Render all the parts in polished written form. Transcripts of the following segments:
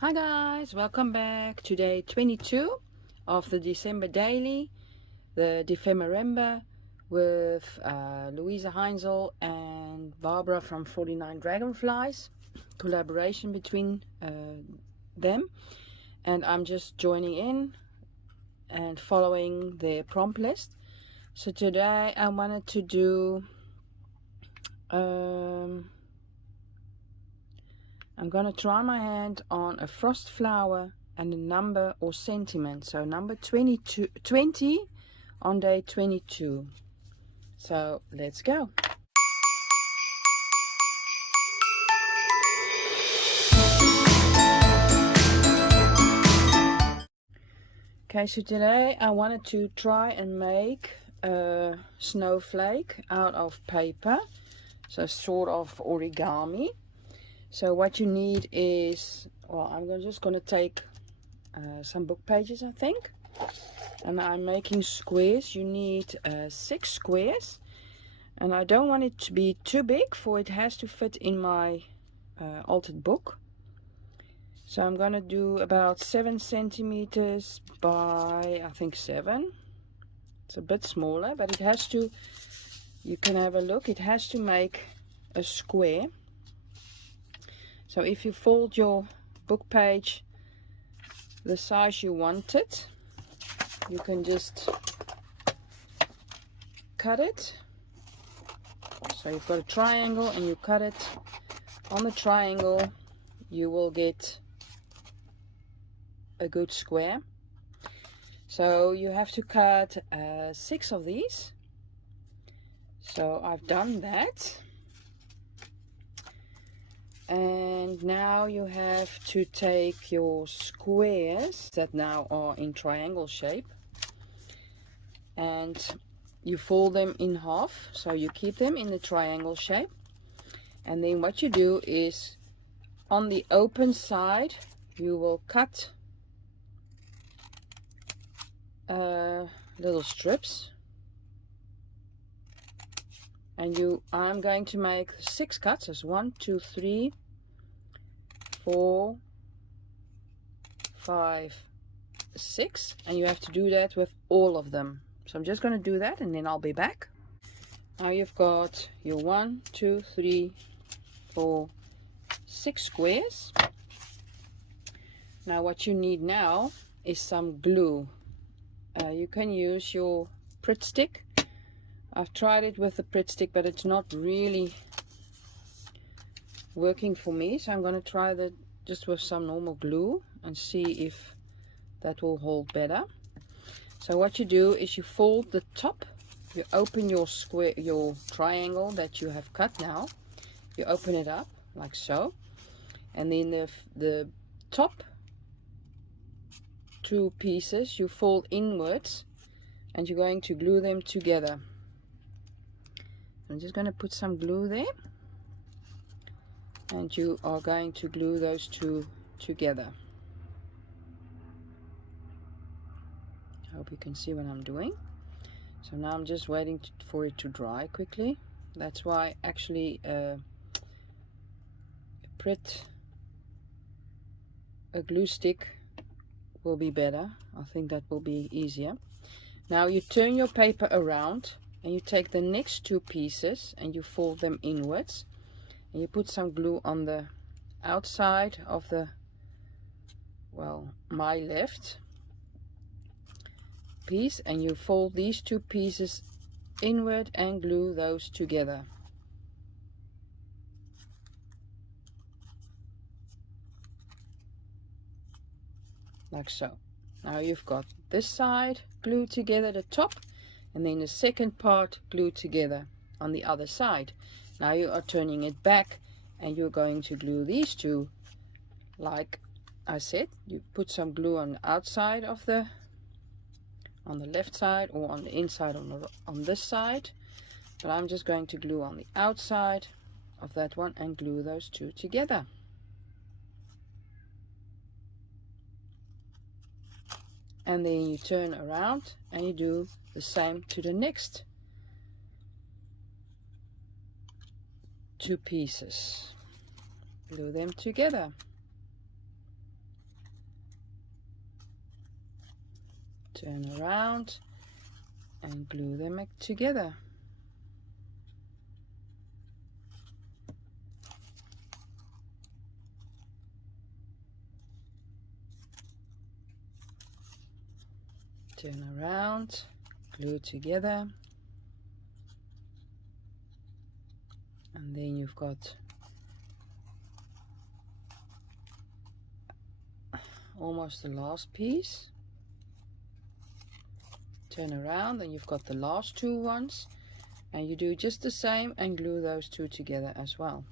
Hi guys, welcome back to day 22 of the December daily, the dephemerember with Luizeheinzl and Barbara from 49 Dragonflies, collaboration between them, and I'm just joining in and following their prompt list. So today I wanted to do I'm going to try my hand on a frost flower and a number or sentiment. So number 20 on day 22. So let's go. Okay, so today I wanted to try and make a snowflake out of paper. So sort of origami. So what you need is, well, I'm just going to take some book pages, I think. And I'm making squares. You need 6 squares. And I don't want it to be too big, for it has to fit in my altered book. So I'm going to do about 7 centimeters by, I think, 7. It's a bit smaller, but it has to, you can have a look, it has to make a square. So if you fold your book page the size you want it, you can just cut it. So you've got a triangle and you cut it on the triangle, you will get a good square. So you have to cut 6 of these. So I've done that. And now you have to take your squares that now are in triangle shape and you fold them in half, so you keep them in the triangle shape. And then what you do is, on the open side you will cut little strips, and I'm going to make 6 cuts. As 1, 2, 3, 4, 5, 6, and you have to do that with all of them. So I'm just going to do that and then I'll be back. Now you've got your 1, 2, 3, 4, 6 squares. Now what you need now is some glue. You can use your Pritt stick. I've tried it with the Pritt stick, but it's not really working for me, so I'm going to try that just with some normal glue and see if that will hold better. So what you do is you fold the top, you open your square, your triangle that you have cut now, you open it up like so, and then the top 2 pieces you fold inwards and you're going to glue them together. I'm just going to put some glue there, and you are going to glue those 2 together. I hope you can see what I'm doing. So now I'm just waiting for it to dry quickly. That's why actually a glue stick will be better. I think that will be easier. Now you turn your paper around and you take the next 2 pieces and you fold them inwards, and you put some glue on the outside of the, well, my left piece, and you fold these 2 pieces inward and glue those together. Like so. Now you've got this side glued together, the top, and then the second part glued together on the other side. Now you are turning it back and you're going to glue these 2 like I said. You put some glue on the outside of the, on the left side, or on the inside on this side, but I'm just going to glue on the outside of that one and glue those 2 together. And then you turn around and you do the same to the next 2 pieces. Glue them together. turn around and glue them together. Turn around, glue together, and then you've got almost the last piece. Turn around and you've got the last two ones, and you do just the same and glue those two together as well.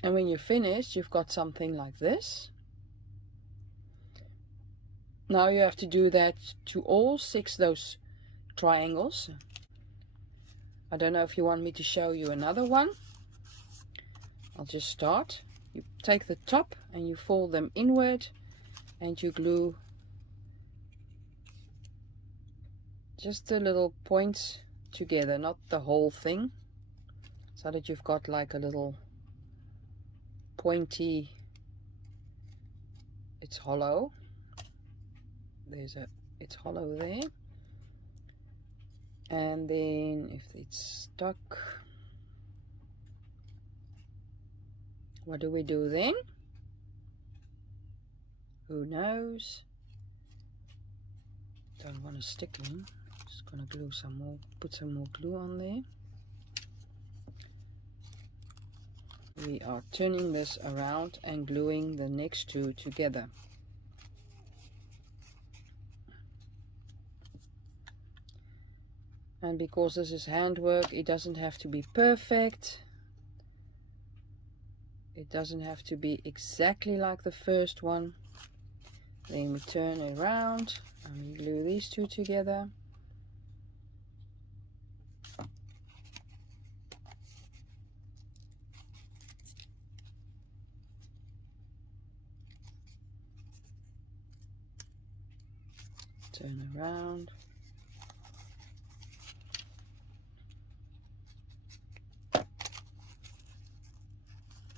And when you're finished, you've got something like this. Now you have to do that to all 6 those triangles. I don't know if you want me to show you another one. I'll just start. You take the top and you fold them inward and you glue just the little points together, not the whole thing, so that you've got like a little pointy, it's hollow. It's hollow there. And then if it's stuck, what do we do then? Who knows? Don't want to stick in. Just gonna glue some more, put some more glue on there. We are turning this around and gluing the next two together. And because this is handwork, it doesn't have to be perfect. It doesn't have to be exactly like the first one. Then we turn it around and we glue these two together. Turn around.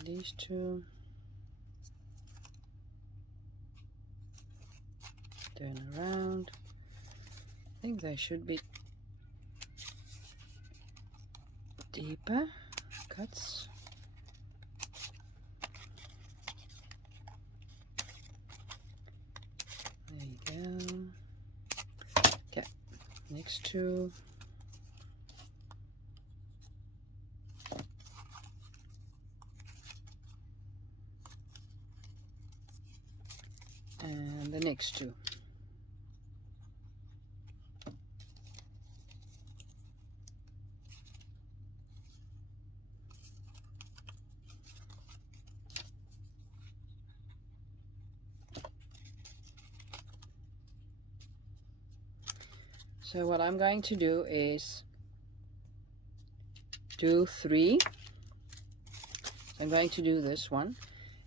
These two. Turn around. I think they should be deeper cuts. There you go. Okay, next two. And the next two. So what I'm going to do is do 3. I'm going to do this one,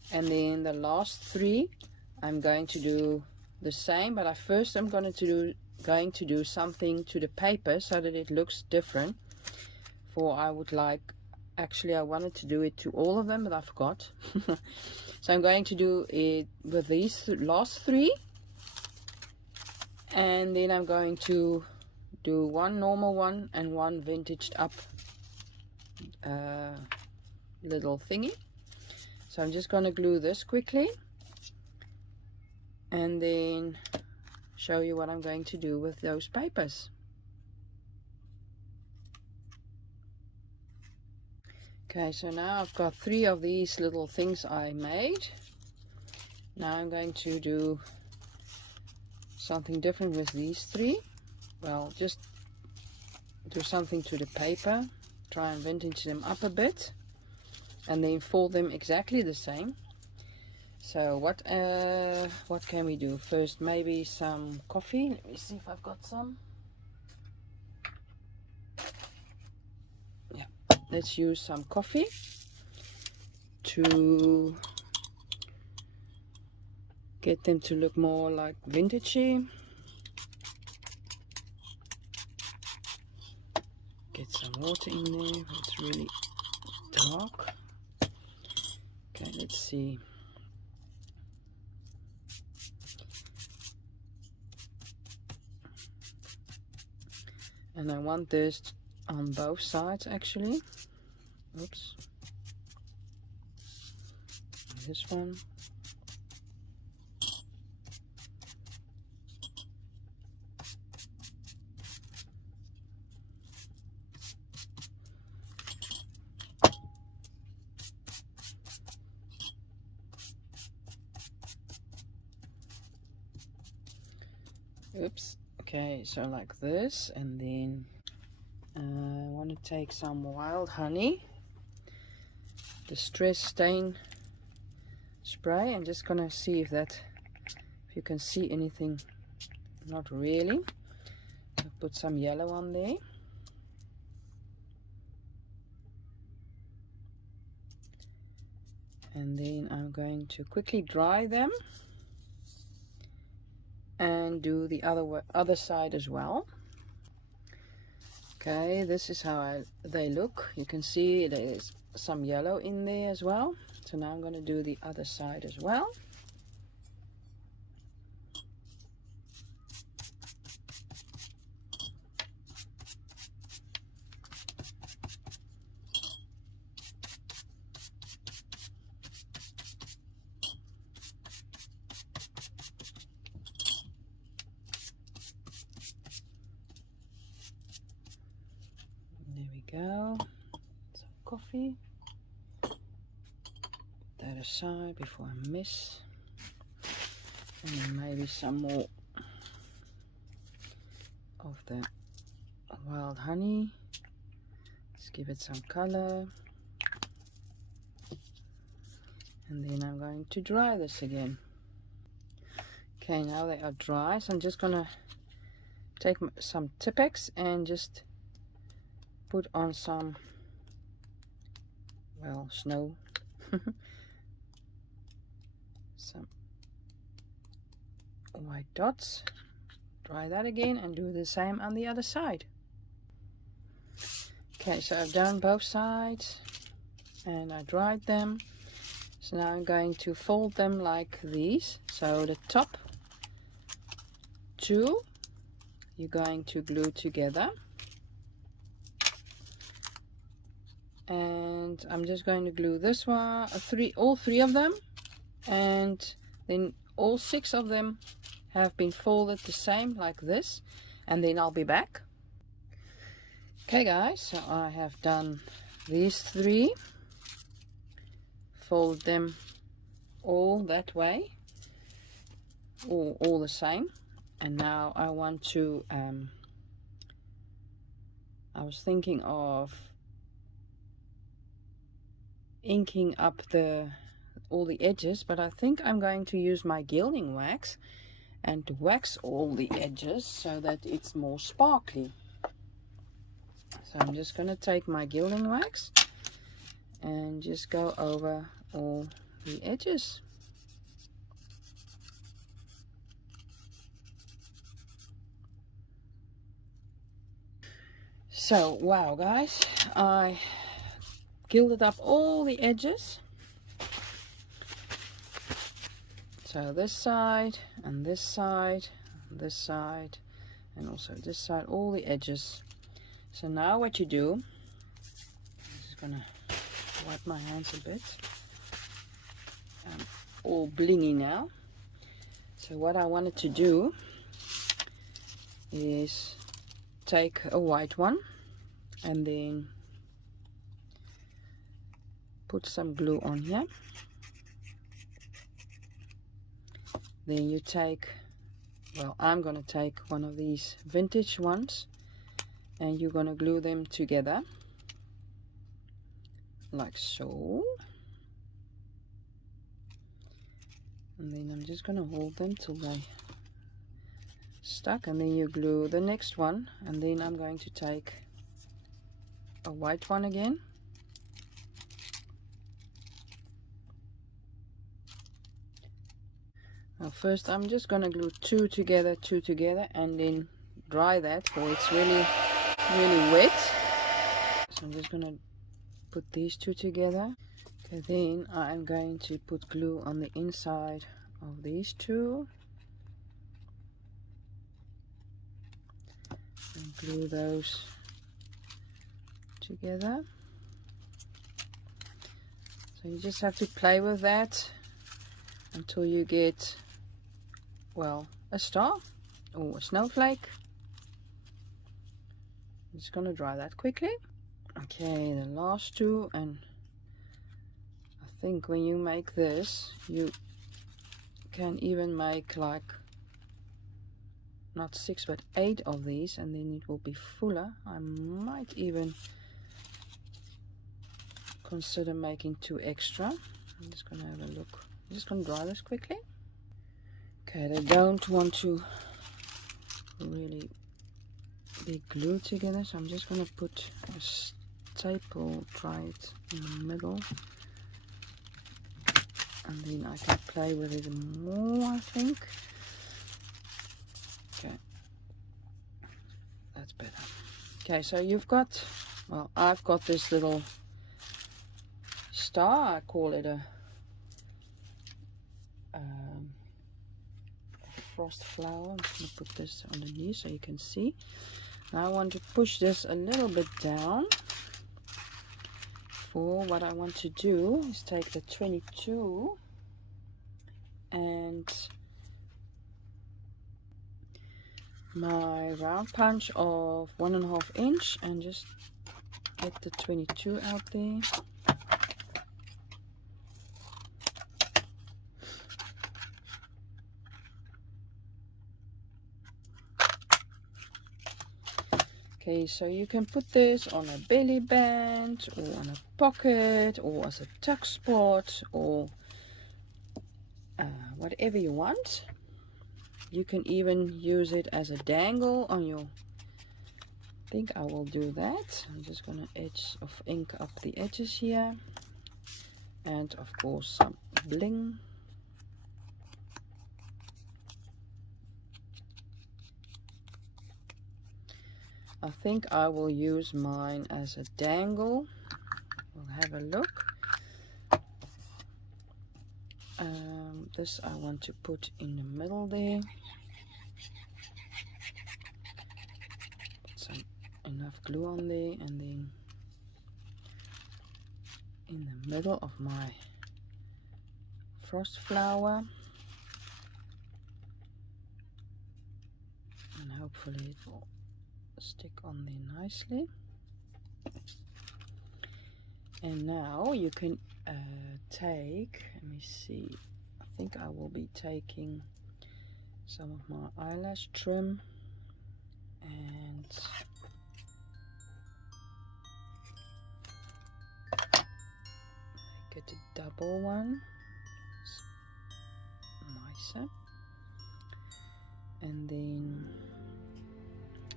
and then the last 3 I'm going to do the same, but first I'm going to do something to the paper so that it looks different. For I would like, actually I wanted to do it to all of them, but I forgot. So I'm going to do it with these last 3, and then I'm going to do one normal one and one vintaged up little thingy. So I'm just going to glue this quickly and then show you what I'm going to do with those papers. Okay, so now I've got 3 of these little things I made. Now I'm going to do something different with these 3. Well, just do something to the paper, try and vintage them up a bit, and then fold them exactly the same. So what can we do first? Maybe some coffee. Let me see if I've got some. Yeah, let's use some coffee to get them to look more like vintagey. Get some water in there, it's really dark. Okay, let's see. And I want this on both sides actually. Oops. This one. Oops. Okay, so like this, and then I want to take some wild honey, distress stain spray. I'm just gonna see if you can see anything. Not really. I'll put some yellow on there. And then I'm going to quickly dry them and do the other side as well. Okay, this is how they look. You can see there is some yellow in there as well. So now I'm going to do the other side as well. There we go. Some coffee. Put that aside before I miss. And then maybe some more of the wild honey. Let's give it some color. And then I'm going to dry this again. Okay, now they are dry, so I'm just gonna take some Tipex and just put on some, well, snow. Some white dots. Dry that again and do the same on the other side. Okay, so I've done both sides and I dried them. So now I'm going to fold them like these. So the top two you're going to glue together. And I'm just going to glue this one, all three of them, and then all 6 of them have been folded the same like this, and then I'll be back. Okay guys, so I have done these 3, fold them all that way, all the same, and now I want to I was thinking of inking up all the edges, but I think I'm going to use my gilding wax and wax all the edges so that it's more sparkly. So I'm just going to take my gilding wax and just go over all the edges. So wow guys, I gilded up all the edges. So this side and this side, and this side, and also this side, all the edges. So now what you do, I'm just gonna wipe my hands a bit. I'm all blingy now. So what I wanted to do is take a white one and then put some glue on here. Then you take, well, I'm going to take one of these vintage ones and you're going to glue them together like so. And then I'm just going to hold them till they stuck, and then you glue the next one, and then I'm going to take a white one again. Now first I'm just going to glue two together, and then dry that, for it's really wet. So I'm just going to put these 2 together. Okay, then I'm going to put glue on the inside of these 2 and glue those together. So you just have to play with that until you get, well, a star or a snowflake. I'm just going to dry that quickly. Okay, the last two, and I think when you make this, you can even make like not 6 but 8 of these, and then it will be fuller. I might even consider making 2 extra. I'm just going to have a look. I'm just going to dry this quickly. Okay, they don't want to really be glued together, so I'm just going to put a staple, try it in the middle, and then I can play with it more, I think. Okay, that's better. Okay, so you've got, well, I've got this little star. I call it a frost flower. I'm just going to put this underneath so you can see. Now I want to push this a little bit down. For what I want to do is take the 22 and my round punch of 1.5 inch and just get the 22 out there. Okay, so you can put this on a belly band or on a pocket or as a tuck spot or whatever you want. You can even use it as a dangle on your, I think I will do that. I'm just going to ink up the edges here, and of course some bling. I think I will use mine as a dangle. We'll have a look. This I want to put in the middle there. Put some enough glue on there, and then in the middle of my frost flower. And hopefully it will stick on there nicely. And now you can take, let me see, I think I will be taking some of my eyelash trim and make it a double one. It's nicer. And then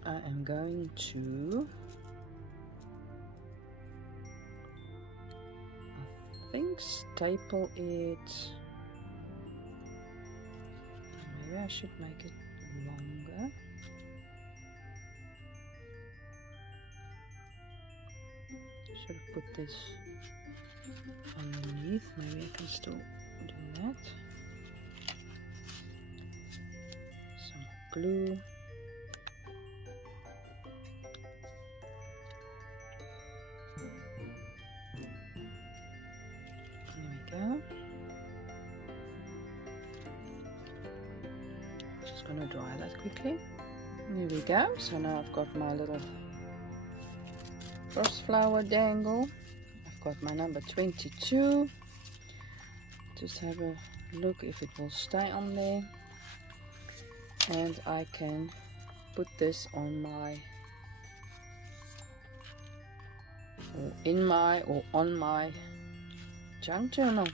I am going to, I think, staple it. Maybe I should make it longer. Should have put this underneath. Maybe I can still do that. Some glue. Just gonna dry that quickly. There we go. So now I've got my little frost flower dangle. I've got my number 22. Just have a look if it will stay on there. And I can put this on my, or in my, or on my junk journal.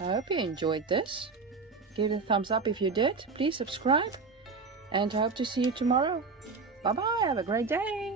I hope you enjoyed this. Give it a thumbs up if you did. Please subscribe, and I hope to see you tomorrow. Bye bye. Have a great day.